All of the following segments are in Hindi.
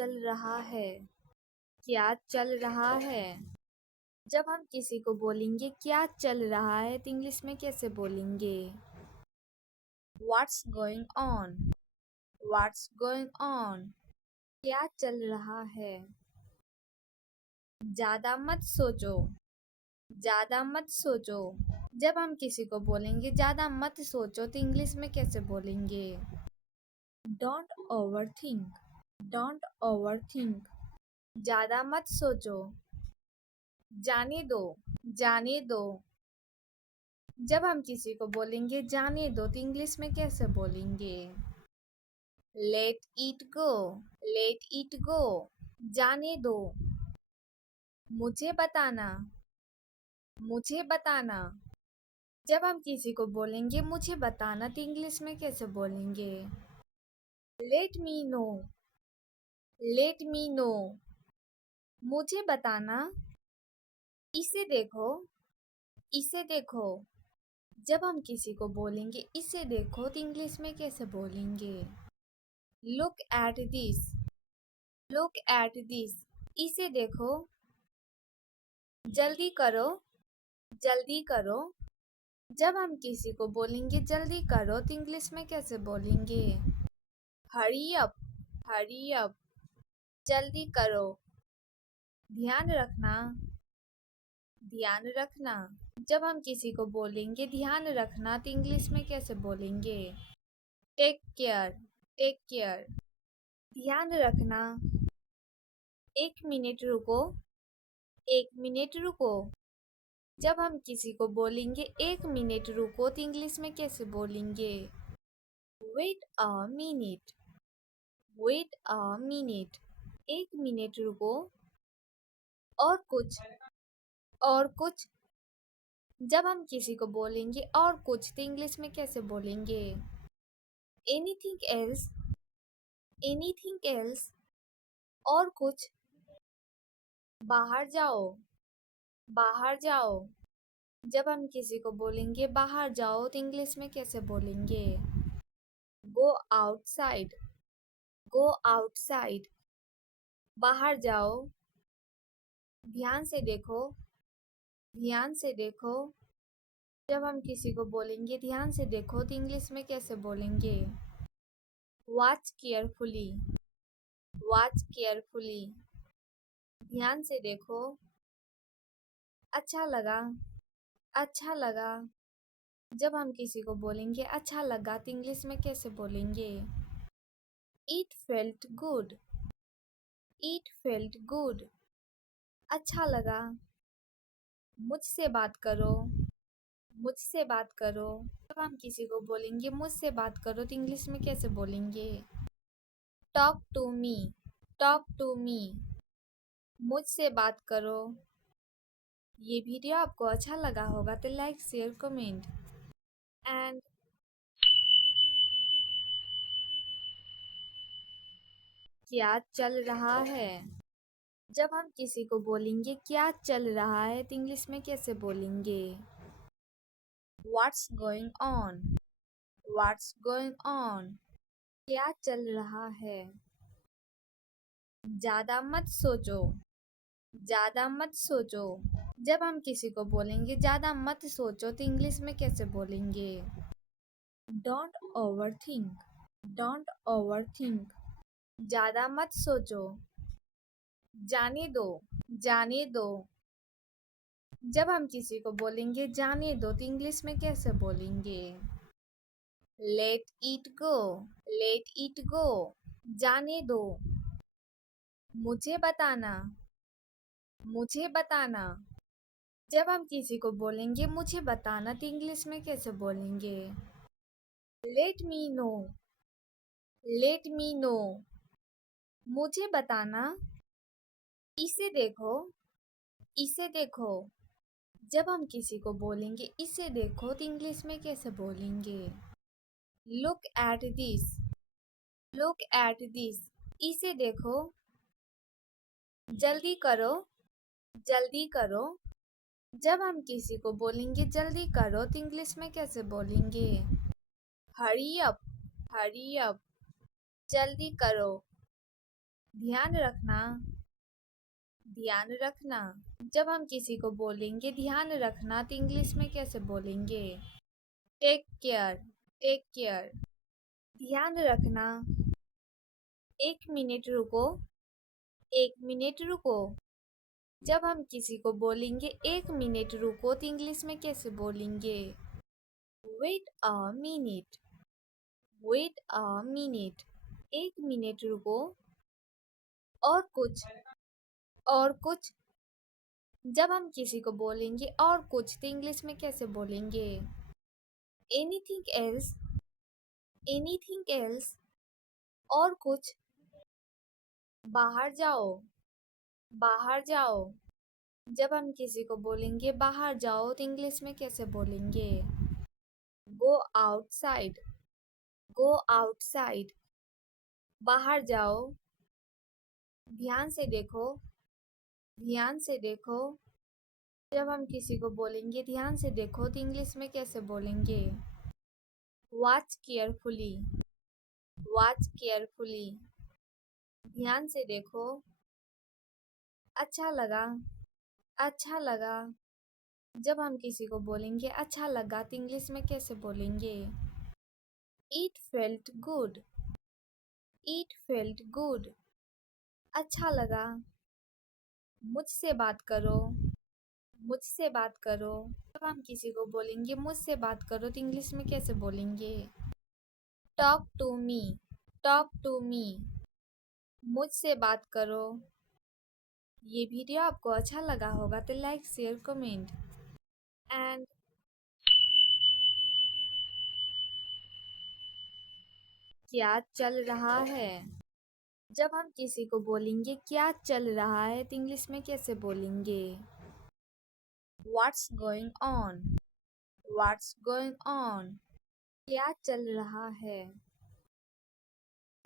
चल रहा है? क्या चल रहा है? जब हम किसी को बोलेंगे क्या चल रहा है तो इंग्लिश में कैसे बोलेंगे? What's going on? What's going on? क्या चल रहा है? ज्यादा मत सोचो। ज्यादा मत सोचो। जब हम किसी को बोलेंगे ज्यादा मत सोचो तो इंग्लिश में कैसे बोलेंगे? Don't overthink. Don't overthink. ज्यादा मत सोचो। जाने दो। जाने दो। जब हम किसी को बोलेंगे जाने दो तो इंग्लिश में कैसे बोलेंगे? Let it go. Let it go. जाने दो। मुझे बताना। मुझे बताना। जब हम किसी को बोलेंगे मुझे बताना तो इंग्लिश में कैसे बोलेंगे? Let me know. Let me know. मुझे बताना। इसे देखो। इसे देखो। जब हम किसी को बोलेंगे इसे देखो तो इंग्लिश में कैसे बोलेंगे? Look at this. Look at this. इसे देखो। जल्दी करो। जल्दी करो। जब हम किसी को बोलेंगे जल्दी करो तो इंग्लिश में कैसे बोलेंगे? Hurry up. Hurry up. जल्दी करो। ध्यान रखना। ध्यान रखना। जब हम किसी को बोलेंगे ध्यान रखना तो इंग्लिश में कैसे बोलेंगे? Take care. Take care. ध्यान रखना। एक मिनट रुको। एक मिनट रुको। जब हम किसी को बोलेंगे एक मिनट रुको तो इंग्लिश में कैसे बोलेंगे? Wait a minute. Wait a minute. एक मिनट रुको। और कुछ। और कुछ। जब हम किसी को बोलेंगे और कुछ तो इंग्लिश में कैसे बोलेंगे? Anything else. Anything else. और कुछ। बाहर जाओ। बाहर जाओ। जब हम किसी को बोलेंगे बाहर जाओ तो इंग्लिश में कैसे बोलेंगे? Go outside. Go outside. बाहर जाओ। ध्यान से देखो। ध्यान से देखो। जब हम किसी को बोलेंगे ध्यान से देखो तो इंग्लिश में कैसे बोलेंगे? Watch carefully. Watch carefully. ध्यान से देखो। अच्छा लगा। अच्छा लगा। जब हम किसी को बोलेंगे अच्छा लगा तो इंग्लिश में कैसे बोलेंगे? It felt good. It felt good. अच्छा लगा। मुझसे बात करो। मुझसे बात करो। जब हम किसी को बोलेंगे मुझसे बात करो तो इंग्लिश में कैसे बोलेंगे? Talk to me. Talk to me. मुझसे बात करो। ये वीडियो आपको अच्छा लगा होगा तो लाइक शेयर कमेंट एंड क्या चल रहा है? जब हम किसी को बोलेंगे क्या चल रहा है तो इंग्लिश में कैसे बोलेंगे? What's going on? What's going on? क्या चल रहा है? ज्यादा मत सोचो। ज्यादा मत सोचो। जब हम किसी को बोलेंगे ज्यादा मत सोचो तो इंग्लिश में कैसे बोलेंगे? Don't overthink. Don't overthink. ज्यादा मत सोचो। जाने दो। जाने दो। जब हम किसी को बोलेंगे जाने दो तो इंग्लिश में कैसे बोलेंगे? Let it go. Let it go. जाने दो। मुझे बताना। मुझे बताना। जब हम किसी को बोलेंगे मुझे बताना तो इंग्लिश में कैसे बोलेंगे? Let me know. Let me know. मुझे बताना। इसे देखो। इसे देखो। जब हम किसी को बोलेंगे इसे देखो तो इंग्लिश में कैसे बोलेंगे? Look at this. Look at this. इसे देखो। जल्दी करो। जल्दी करो। जब हम किसी को बोलेंगे जल्दी करो तो इंग्लिश में कैसे बोलेंगे? Hurry up. Hurry up. जल्दी करो। ध्यान रखना, ध्यान रखना। जब हम किसी को बोलेंगे ध्यान रखना तो इंग्लिश में कैसे बोलेंगे? Take care, take care. ध्यान रखना। एक मिनट रुको, एक मिनट रुको। जब हम किसी को बोलेंगे एक मिनट रुको तो इंग्लिश में कैसे बोलेंगे? Wait a minute, wait a minute. एक मिनट रुको। और कुछ, और कुछ। जब हम किसी को बोलेंगे और कुछ तो इंग्लिश में कैसे बोलेंगे? Anything else, anything else. और कुछ। बाहर जाओ, बाहर जाओ। जब हम किसी को बोलेंगे बाहर जाओ तो इंग्लिश में कैसे बोलेंगे? Go outside, go outside. बाहर जाओ। ध्यान से देखो, ध्यान से देखो। जब हम किसी को बोलेंगे ध्यान से देखो तो इंग्लिश में कैसे बोलेंगे? Watch carefully, watch carefully. ध्यान से देखो। अच्छा लगा, अच्छा लगा। जब हम किसी को बोलेंगे अच्छा लगा तो इंग्लिश में कैसे बोलेंगे? It felt good, it felt good. अच्छा लगा। मुझसे बात करो, मुझसे बात करो। जब हम किसी को बोलेंगे मुझसे बात करो तो इंग्लिश में कैसे बोलेंगे? Talk to me, talk to me. मुझसे बात करो। ये वीडियो आपको अच्छा लगा होगा तो लाइक शेयर कमेंट एंड क्या चल रहा है? जब हम किसी को बोलेंगे क्या चल रहा है तो इंग्लिश में कैसे बोलेंगे? What's going on, What's going on? क्या चल रहा है?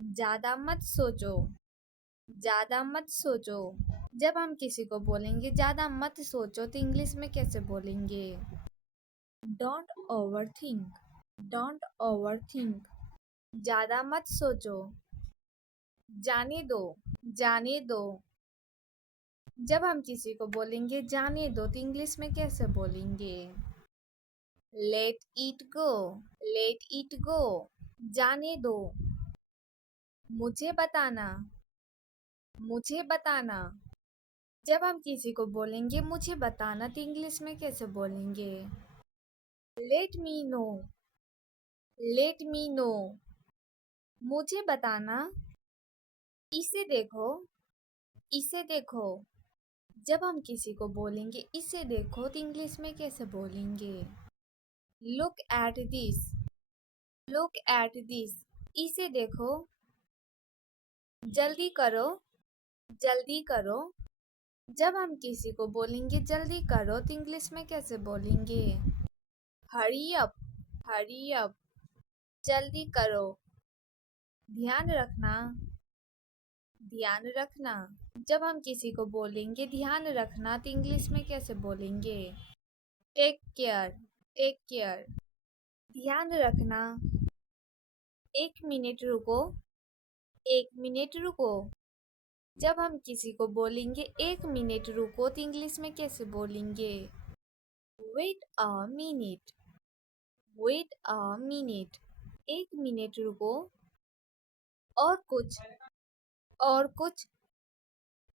ज्यादा मत सोचो, ज्यादा मत सोचो। जब हम किसी को बोलेंगे ज्यादा मत सोचो तो इंग्लिश में कैसे बोलेंगे? Don't over think, don't over think. ज्यादा मत सोचो। जाने दो, जाने दो। जब हम किसी को बोलेंगे जाने दो तो इंग्लिश में कैसे बोलेंगे? Let it go, let it go. जाने दो। मुझे बताना, मुझे बताना। जब हम किसी को बोलेंगे मुझे बताना तो इंग्लिश में कैसे बोलेंगे? Let me know, let me know. मुझे बताना। इसे देखो, इसे देखो। जब हम किसी को बोलेंगे इसे देखो तो इंग्लिश में कैसे बोलेंगे? Look at this, look at this. इसे देखो। जल्दी करो, जल्दी करो। जब हम किसी को बोलेंगे जल्दी करो तो इंग्लिश में कैसे बोलेंगे? Hurry up, hurry up. जल्दी करो। ध्यान रखना, ध्यान रखना। जब हम किसी को बोलेंगे ध्यान रखना तो इंग्लिश में कैसे बोलेंगे? Take care, take care. ध्यान रखना। एक मिनट रुको, एक मिनट रुको। जब हम किसी को बोलेंगे एक मिनट रुको तो इंग्लिश में कैसे बोलेंगे? Wait a minute, wait a minute. एक मिनट रुको। और कुछ, और कुछ।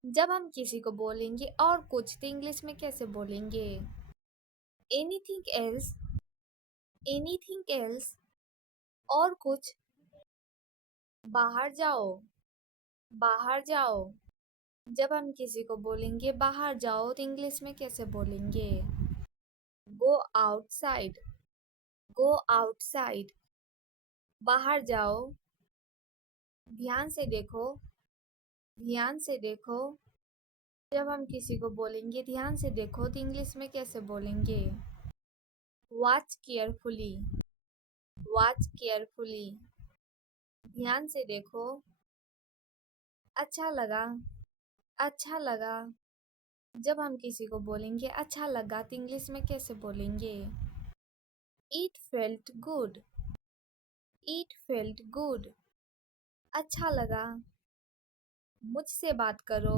जब हम किसी को बोलेंगे और कुछ तो इंग्लिश में कैसे बोलेंगे? Anything else, anything else. और कुछ। बाहर जाओ, बाहर जाओ। जब हम किसी को बोलेंगे बाहर जाओ तो इंग्लिश में कैसे बोलेंगे? Go outside, go outside. बाहर जाओ। ध्यान से देखो, ध्यान से देखो। जब हम किसी को बोलेंगे ध्यान से देखो तो इंग्लिश में कैसे बोलेंगे? Watch carefully, watch carefully. ध्यान से देखो। अच्छा लगा, अच्छा लगा। जब हम किसी को बोलेंगे अच्छा लगा तो इंग्लिश में कैसे बोलेंगे? It felt good, it felt good. अच्छा लगा। मुझसे बात करो,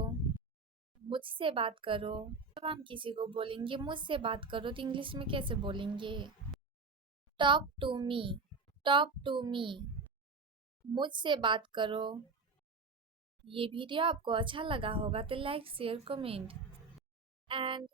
मुझसे बात करो। जब हम किसी को बोलेंगे मुझसे बात करो तो इंग्लिश में कैसे बोलेंगे? Talk to me, talk to me. मुझसे बात करो। ये वीडियो आपको अच्छा लगा होगा तो लाइक शेयर कमेंट एंड